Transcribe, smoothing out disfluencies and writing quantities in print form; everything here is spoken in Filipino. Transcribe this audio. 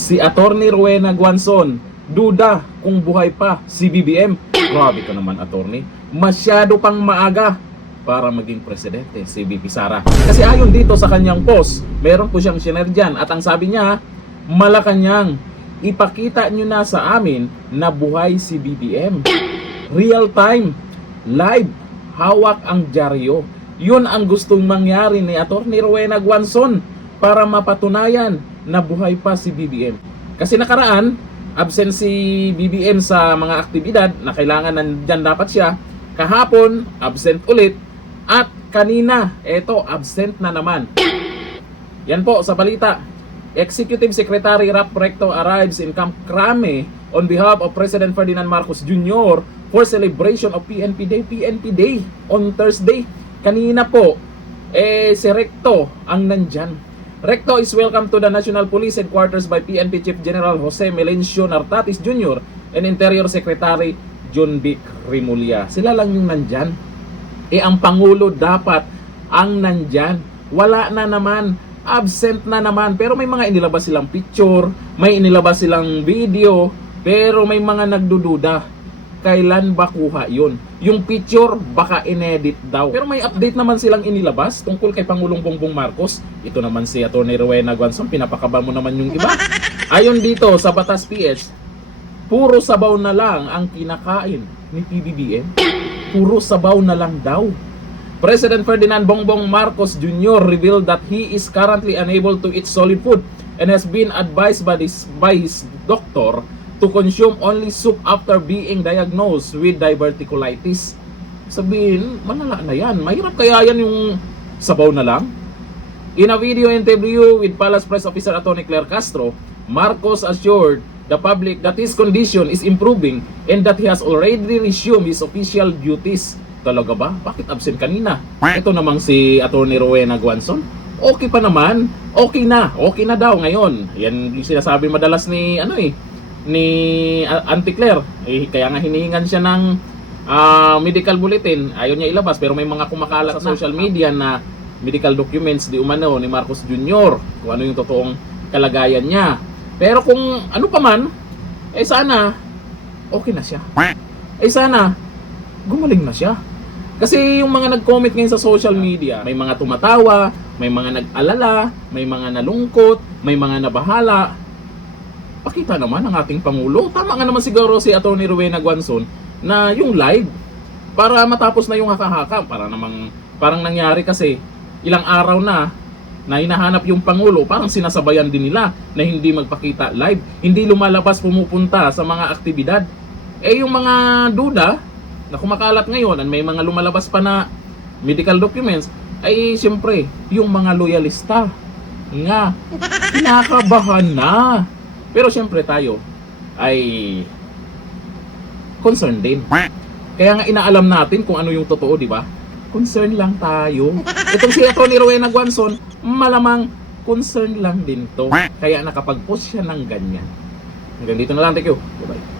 Si Attorney Rowena Guanzon, duda kung buhay pa si BBM. Grabe ka naman, attorney. Masyado pang maaga para maging presidente si VP Sara. Kasi ayon dito sa kanyang post, meron po siyang share dyan. At ang sabi niya, Malacanang, ipakita nyo na sa amin na buhay si BBM. Real time, live, hawak ang dyaryo. Yun ang gustong mangyari ni Attorney Rowena Guanzon para mapatunayan na buhay pa si BBM. Kasi nakaraan, absent si BBM sa mga aktibidad na kailangan nandyan dapat siya. Kahapon, absent ulit. At kanina, eto, absent na naman. Yan po sa balita. Executive Secretary Rap Recto arrives in Camp Crame on behalf of President Ferdinand Marcos Jr. for celebration of PNP Day. PNP Day on Thursday. Kanina po, si Recto ang nandyan. Recto is welcome to the National Police Headquarters by PNP Chief General Jose Melencio Nartatis Jr. and Interior Secretary John Vic Rimulya. Sila lang yung nandyan. Ang Pangulo dapat ang nandyan. Wala na naman. Absent na naman. Pero may mga inilabas silang picture, may inilabas silang video, pero may mga nagdududa. Kailan ba kuha yun? Yung picture, baka inedit daw. Pero may update naman silang inilabas tungkol kay Pangulong Bongbong Marcos. Ito naman si Atty. Rowena Guanzon, pinapakaba mo naman yung iba. Ayon dito sa Batas PS, puro sabaw na lang ang kinakain ni PBBM. Puro sabaw na lang daw. President Ferdinand Bongbong Marcos Jr. revealed that he is currently unable to eat solid food and has been advised by his doctor to consume only soup after being diagnosed with diverticulitis. Sabihin, malala na yan. Mahirap kaya yan yung sabaw na lang? In a video interview with Palace Press Officer Atty. Claire Castro, Marcos assured the public that his condition is improving and that he has already resumed his official duties. Talaga ba? Bakit absent kanina? Ito namang si Atty. Rowena Guanzon. Okay pa naman. Okay na daw ngayon. Yan yung sinasabi madalas ni ni Auntie Claire. Kaya nga hinihingan siya ng medical bulletin. Ayaw niya ilabas pero may mga kumakalat sa social media na medical documents di umano ni Marcos Jr. kung ano yung totoong kalagayan niya. Pero kung ano pa man, sana okay na siya. Sana gumaling na siya. Kasi yung mga nag-comment ngayon sa social media, may mga tumatawa, may mga nag-alala, may mga nalungkot, may mga nabahala. Pakita naman ang ating Pangulo. Tama nga naman siguro si Atty. Rowena Guanzon na yung live para matapos na yung haka-haka. Parang nangyari kasi ilang araw na hinahanap yung Pangulo, parang sinasabayan din nila na hindi magpakita live. Hindi lumalabas, pumupunta sa mga aktibidad. Yung mga duda na kumakalat ngayon at may mga lumalabas pa na medical documents, siyempre, yung mga loyalista nga, kinakabahan na. Pero siyempre tayo ay concerned din. Kaya nga inaalam natin kung ano yung totoo, di ba? Concern lang tayo. Itong si Atty. Rowena Guanzon, malamang concern lang din to. Kaya nakapag-post siya ng ganyan. Hanggang dito na lang. Thank you. Bye-bye.